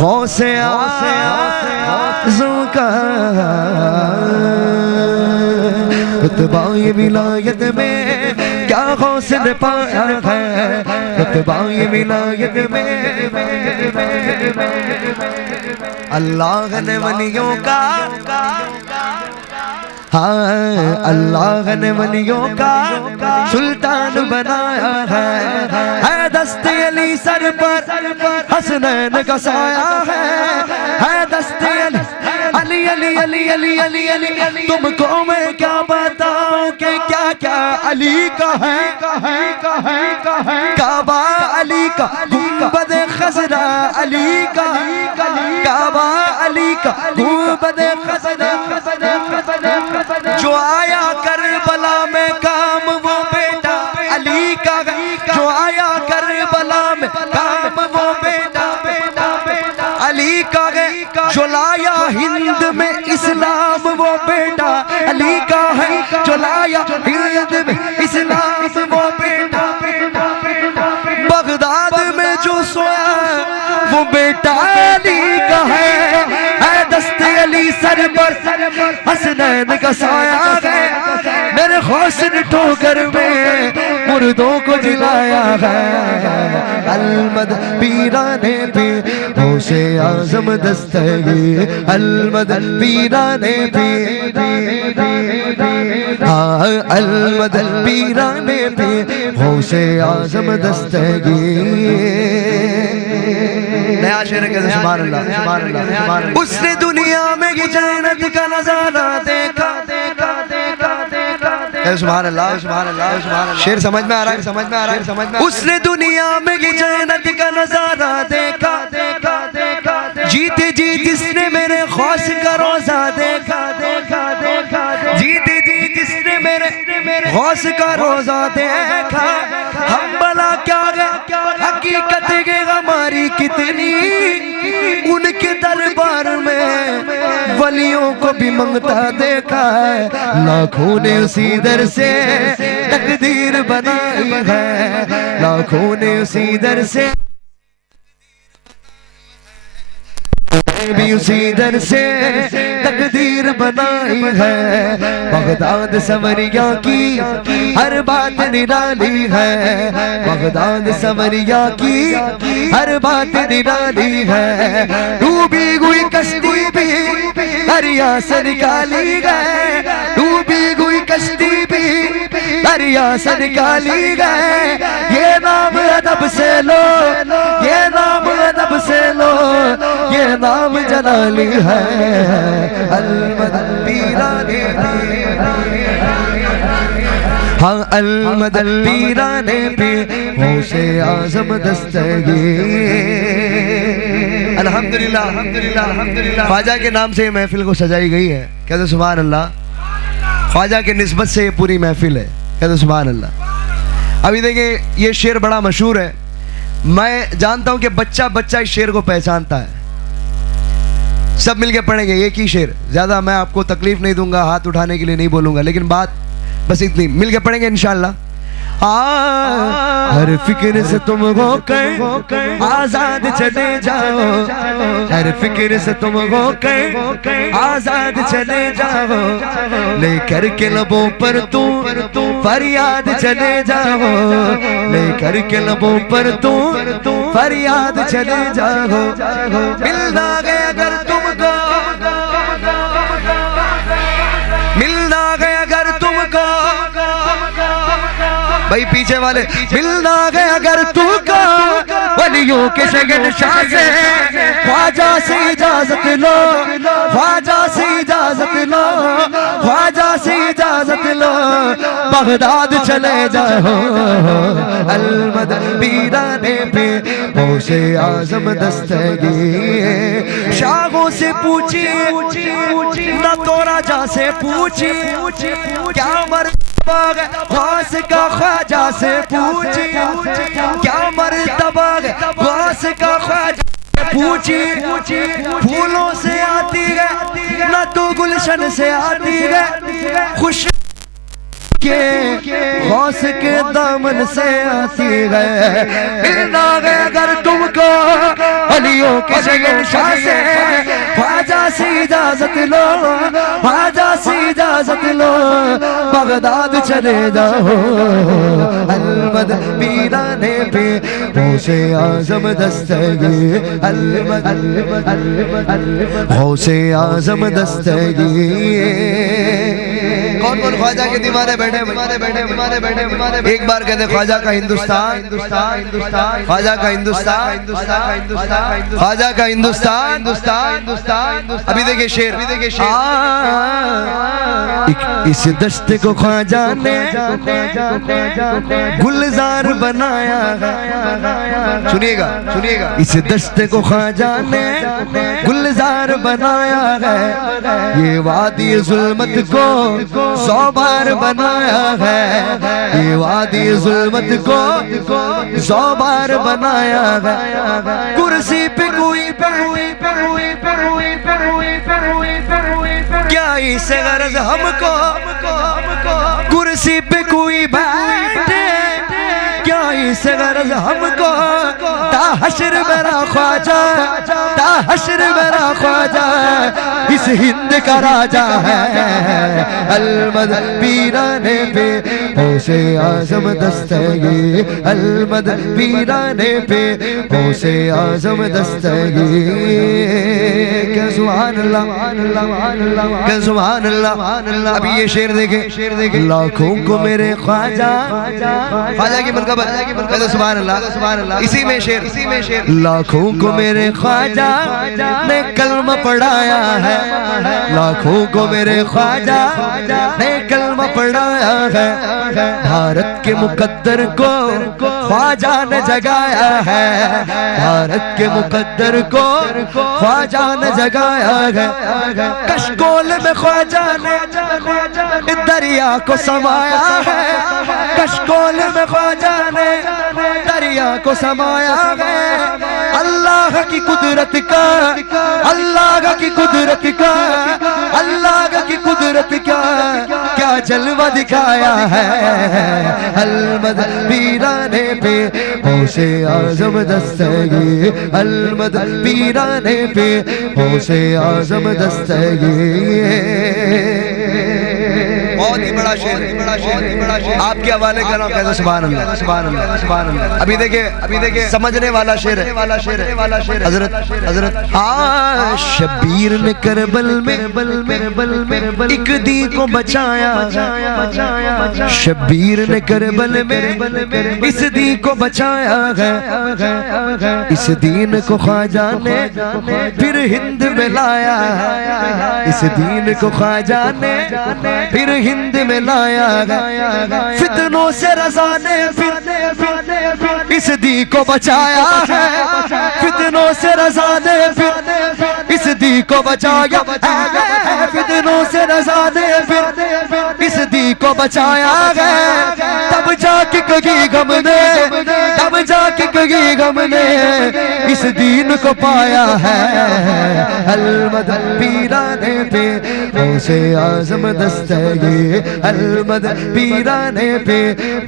غوث اعظم کا رتبہ یہ ولایت میں کیا غوث نے پایا ہے، رتبہ یہ ولایت میں اللہ نے ولیوں کا، ہاں اللہ نے ولیوں کا سلطان بنایا ہے دست علی سر پر حسنین کا سایہ ہے دست علی علی علی علی علی علی علی تم کو میں کیا بتاؤں کہ کیا کیا علی کا ہے، کعبہ علی کا، گنبد خضرا علی کا، کعبہ علی کا، گنبد خضرا، جو آیا کربلا میں کام وہ بیٹا علی کا، جو آیا کربلا میں کام وہ بیٹا علی کا، جو لایا ہند میں اسلام وہ بیٹا علی کا ہے، جو لایا ہند میں اسلام وہ بیٹا، بغداد میں جو سویا وہ بیٹا علی کا ہے دست علی سر پر حسنین کا سایہ ہے، میرے غوث نے ٹھوکر میں مردوں کو جلایا ہے، المد پیران پیر غوث اعظم دستگیر، المد پیران پیر، المد پیران پیر غوث اعظم دستگیر۔ نیا شعر کہتے سبحان اللہ، سبحان اللہ، سبحان اللہ۔ اس نے دنیا میں یہ جنت کا نظارہ دیکھا، سبحان اللہ، سبحان اللہ، سبحان اللہ۔ شعر سمجھ میں آ رہا ہے، سمجھ میں آ رہا ہے، سمجھ میں۔ اس نے دنیا میں یہ جنت کا نظارہ دیکھا، جیتے جی جس نے میرے غوث کا روزہ دیکھا، جیتے جی جس نے میرے غوث کا روزہ دیکھا، ہم بلا کیا گئے حقیقت گئے ہماری کتنی، ان کے دربار میں ولیوں کو بھی منگتا دیکھا ہے، لاکھوں نے اسی در سے تقدیر بنائی ہے، لاکھوں نے اسی در سے بھی اسی در سے تقدیر بنائی ہے، بغداد سمریا کی ہر بات نرالی ہے، بغداد سمریا کی ہر بات نرالی ہے، ڈوبی ہوئی کشتی بھی دریا سے نکالی گئے، ڈوبی ہوئی کشتی بھی دریا سے نکالی گئے، یہ نام ادب سے لو، یہ نام ادب سے لو، یہ نام جلالی ہے، المد پیران پیر، ہاں المد پیران پیر غوث اعظم دستگیر۔ الحمدللہ، الحمدللہ، الحمدللہ۔ خواجہ کے نام سے یہ محفل کو سجائی گئی ہے، کہتے سبحان اللہ، خواجہ کے نسبت سے یہ پوری محفل ہے، کہتے سبحان اللہ۔ ابھی دیکھیں یہ شعر بڑا مشہور ہے، میں جانتا ہوں کہ بچہ بچہ اس شعر کو پہچانتا ہے، سب مل کے پڑھیں گے ایک ہی شعر، زیادہ میں آپ کو تکلیف نہیں دوں گا، ہاتھ اٹھانے کے لیے نہیں بولوں گا، لیکن بات بس اتنی، مل کے پڑھیں گے انشاءاللہ۔ ہر فکر سے تم ہو کر آزاد چلے جاؤ، ہر فکر سے تم ہو کر آزاد چلے جاؤ، لے کر کے لبوں پر تم فریاد چلے جاؤ، لے کر کے لبوں پر تم فریاد چلے جاؤ، ملنا گیا اگر تم کو، ملنا گیا اگر تم کو، بھائی پیچھے والے، ملنا گیا اگر تم کو ولیوں کے شہنشاہ سے، خواجہ سے اجازت لو، خواجہ سے اجازت لو، خواجہ سے اجازت لو، بغداد چلے جاؤ، المد پیران پیر غوث اعظم دستگیر۔ شاہوں سے پوچھی نہ تو راجہ سے پوچھی، کیا مرتبہ غوث کا خواجہ سے پوچھی، کیا مرتبہ غوث کا خواجہ سے پوچھی، پھولوں سے آتی ہے نہ تو گلشن سے آتی ہے، خوش کے غوث غوث کے دامن سے آتی ہے، ملنا ہے اگر تم کو علیوں کے شہنشاہ سے، خواجہ سے اجازت لو، خواجہ سے اجازت لو، بغداد چلے جاؤ، المد پیرانے پہ غوث اعظم دستگیر، غوث اعظم دستگیر۔ کون کون خواجہ کے دیوانے بیٹھے ایک بار کہتے خواجہ کا ہندوستان، خواجہ کا ہندوستان، خواجہ کا ہندوستان۔ ابھی دیکھیں شعر، اس دشت کو خواجہ نے گلزار بنایا ہے، سنیے گا سنیے گا، اس دشت کو خواجہ نے گلزار بنایا ہے، یہ وادی ظلمت کو 100 بار بنایا ہے، یہ وادی ظلمت کو 100 بار بنایا ہے، کرسی پہ کوئی کیا اس غرض ہم کو، کرسی پہ کوئی بیٹھے کیا اس غرض ہم کو، تا حشر میرا خواجہ، تا حشر میرا خواجہ اس ہند کا راجہ ہے، المد پیرانے پہ غوث اعظم دستگیر، المد پیرانے پہ غوث اعظم دستگیر۔ کہ سبحان اللہ، کہ سبحان اللہ۔ ابھی یہ شعر دیکھیں، لاکھوں کو میرے خواجہ، خواجہ کی منقبت، کہتے سبحان اللہ، اسی میں شعر، لاکھوں کو میرے خواجہ نے کلمہ پڑھایا ہے، لاکھوں کو میرے خواجہ نے کلمہ پڑھایا ہے، بھارت کے مقدر کو خواجہ نے جگایا ہے، بھارت کے مقدر کو خواجہ نے جگایا ہے، کشکول میں خواجہ نے دریا کو سمایا ہے، کشکول میں خواجہ نے دریا کو سمایا ہے، اللہ کی قدرت کا، اللہ کی قدرت کا، اللہ کی قدرت کا کیا جلوہ دکھایا ہے، المد پیرانے پہ غوث اعظم دستگیر، المد پیرانے پہ غوث اعظم دستگیر۔ بہت ہی بڑا شعر، آپ کے حوالے کر رہا ہوں، کہتے سبحان اللہ، سبحان اللہ، سبحان اللہ۔ ابھی دیکھیں سمجھنے والا شعر ہے، حضرت شبیر نے کربل میں ایک دی کو بچایا، شبیر نے کربل میں اس دی کو بچایا ہے، اس دین کو خواجہ نے پھر ہند میں لایا ہے، اس دین کو خواجہ نے پھر ہند میں لایا ہے، فتنوں سے رضا نے پھر اس دی کو بچایا ہے، فتنوں سے رضا نے پھر اس دی کو بچایا ہے، فتنوں سے رضا نے پھر اس دی کو بچایا ہے، تب جا کے کہیں غم نے، تب جا کے کہیں غم نے اس دین کو پایا ہے، المد پیرانے پہ غوث اعظم دستگیر، المد پیرانے پہ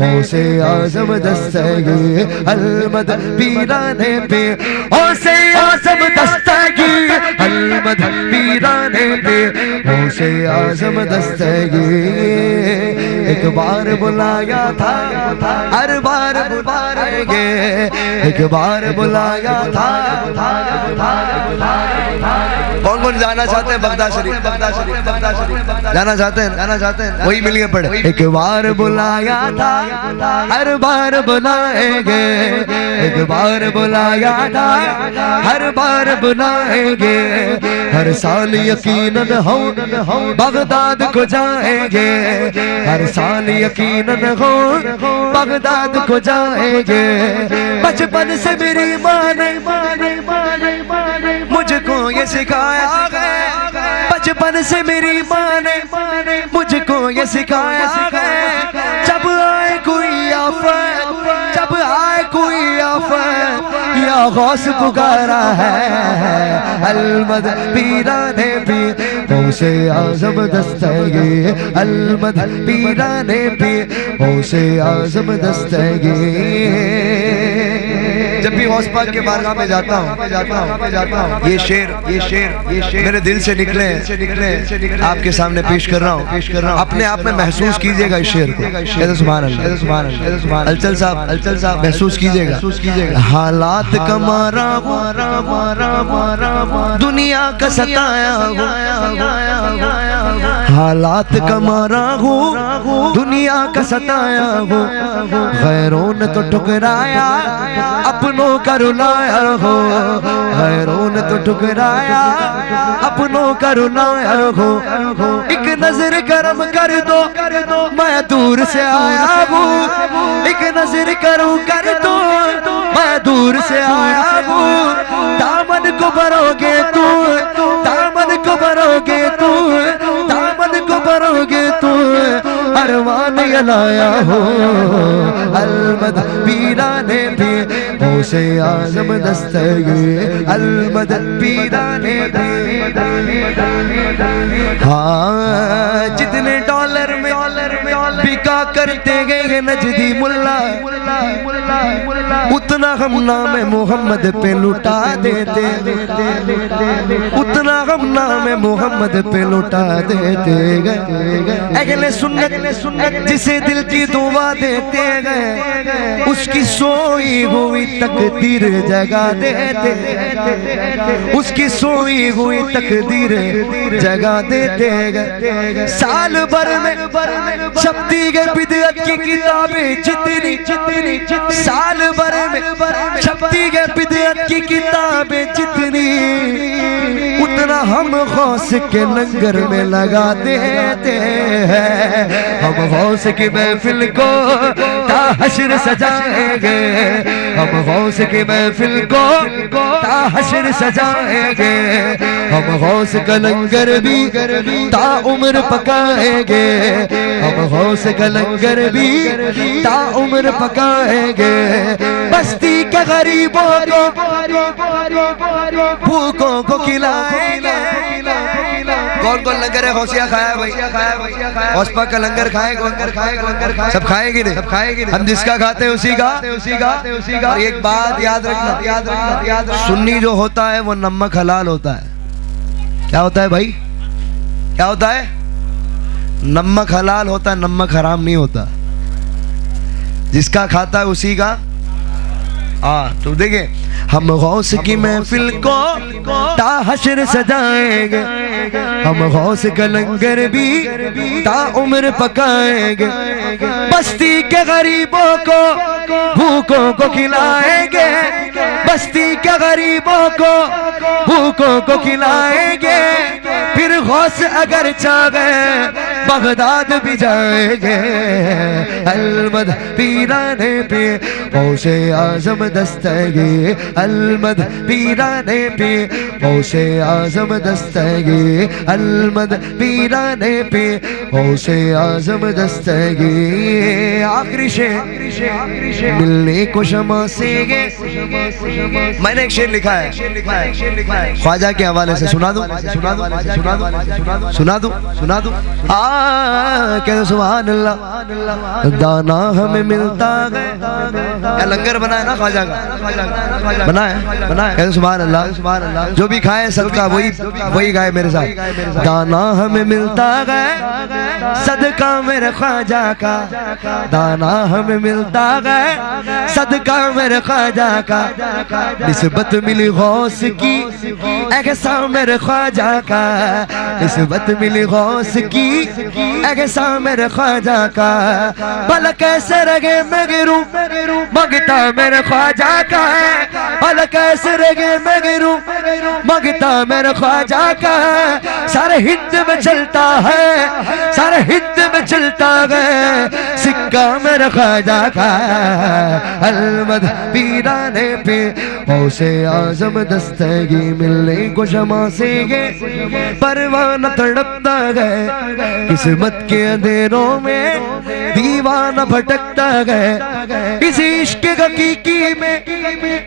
غوث اعظم دستگیر، المد پیرانے پہ غوث اعظم دستگیر، المد پیرانے پہ غوث اعظم دستگیر۔ ایک بار بلایا تھا ہر بار بلائیں گے، ایک بار بلایا تھا، کون کون جانا چاہتے ہیں بغداد شریف، جانا چاہتے ہیں وہی مل کے پڑھے، ایک بار بلایا تھا ہر بار بلائیں گے، ایک بار بلایا تھا ہر بار بلائیں گے، ہر سال یقیناً ہم بغداد کو جائیں گے، ہر سال یقیناً ہم بغداد کو جائیں گے، بچپن سے میری ماں نے مجھ کو یہ سکھایا ہے، بچپن سے میری ماں نے مجھ کو یہ سکھایا ہے، جب آئے کوئی آفت، جب آئے کوئی آفت یا غوث پکارا ہے، المد پیرانے پہ غوث اعظم دستگیر المدد پیران پیر غوث اعظم دستگیر جب بھی غوث پاک کے بارگاہ میں جاتا ہوں یہ شعر میرے دل سے نکلے آپ کے سامنے پیش کر رہا ہوں اپنے آپ میں محسوس کیجئے گا اس شعر کو سبحان اللہ الچل صاحب محسوس کیجئے گا حالات کا مارا دنیا کا ستایا حالات کا مارا ہوں دنیا کا ستایا ہوں غیروں نے تو ٹھکرایا اپنوں کا رلایا ہو غیروں نے تو ٹھکرایا اپنوں کا رلایا ہو ایک نظر کرم کر دو میں دور سے آیا ہوں ایک نظر کروں کر دو میں دور سے آیا ہوں دامن کو بھرو گے تو دامن کو بھرو گے تو دامن کو بھرو گے تو ارمان یہ لایا ہو المدد پیران پیر غوث اعظم دستگیر المدد پیران پیر ہاں جتنے ڈالر میں بکا کرتے گئے نجدی ملا اتنا ہم نام محمد پہ لٹا دیتے اتنا ہم نام محمد پہ لٹا دیتے گئے اہل سنت جسے دل کی دعا دیتے گئے اس کی سوئی ہوئی تقدیر جگا دیتے اس کی سوئی ہوئی تقدیر جگا دیتے گئے سال بھر میں چھپتی گئے بدعت کی کتابیں جتنی سال بھر میں چھپتی گئے بدعت کی کتابیں جتنی اتنا ہم غوث کے لنگر میں لگا دیتے ہیں ہم غوث کی محفل کو تا حشر سجائیں گے ہم غوث کی محفل کو تا حشر سجائیں گے ہم غوث کا لنگر بھی تا عمر پکائیں گے ہم غوث کا لنگر بھی تا عمر پکائیں گے بستی کے غریبوں کو بھوکوں کو کھلائیں گے کون کون لنگر ہے غوثیہ کھایا بھائی غوث پاک کا لنگر کھائے سب کھائے گی نہیں ہم جس کا کھاتے ہیں اسی کا اور ایک بات یاد رکھنا سنی جو ہوتا ہے وہ نمک حلال ہوتا ہے کیا ہوتا ہے بھائی کیا ہوتا ہے نمک حلال ہوتا ہے نمک حرام نہیں ہوتا جس کا کھاتا ہے اسی کا تو دیکھیں ہم غوث کی محفل کو تا حشر سجائیں گے ہم غوث کا لنگر بھی تا عمر پکائیں گے بستی کے غریبوں کو بھوکوں کو کھلائیں گے بستی کے غریبوں کو بھوکوں کو کھلائیں گے پھر غوث اگر چاہے بغداد بھی جائیں گے المدد پیران پیر غوث اعظم دستگیر المدد پیران پیر غوث اعظم دستگیر المدد پیران پیر غوث اعظم دستگیر آخری شعر ملنے کو شمع سے گے میں نے ایک شعر لکھا ہے خواجہ کے حوالے سے سنا دوں کہتے سبحان اللہ دانا ہمیں ملتا گئے لنگر بنایا نا خواجہ کا بنایا کہتے سبحان اللہ جو بھی کھائے صدقہ وہی گائے میرے ساتھ دانا ہمیں ملتا گئے صدقہ میرے خواجہ کا دانا ہمیں ملتا گئے صدقہ میرے خواجہ کا نسبت ملی غوث کی احسان میرے خواجہ کا نسبت ملی غوث کی احسان میرے خواجہ کا بھلا کیسے رگے میں گروں مگتا میرے خواجہ کا بھلا کیسے رگے میں گروں مگتا میرے خواجہ کا سارے ہند میں چلتا ہے سارے ہند میں چلتا گئے سکہ میرے خواجہ کا المدد پیران پیر غوث اعظم دستگیر ملنے کو شمع سے گے پروانہ تڑپتا گئے قسمت کے اندھیروں میں دیوانہ بھٹکتا ہے اسی عشق حقیقی میں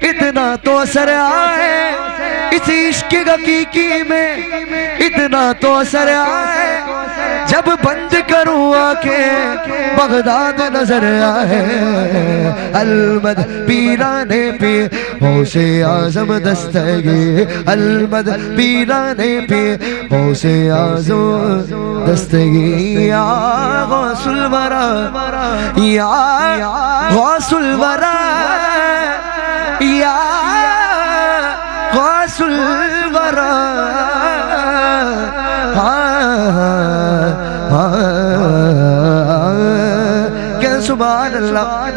اتنا تو اثر آئے اسی عشق حقیقی میں اتنا تو اثر آئے جب بند کروں آنکھیں بغداد نظر آئے المد پیرانے پیر غوث اعظم دستگیر المد پیرانے پیر غوث اعظم دستگیر یا غوث الورا یا غوث الورا یا غوث الورا کہ سبحان اللہ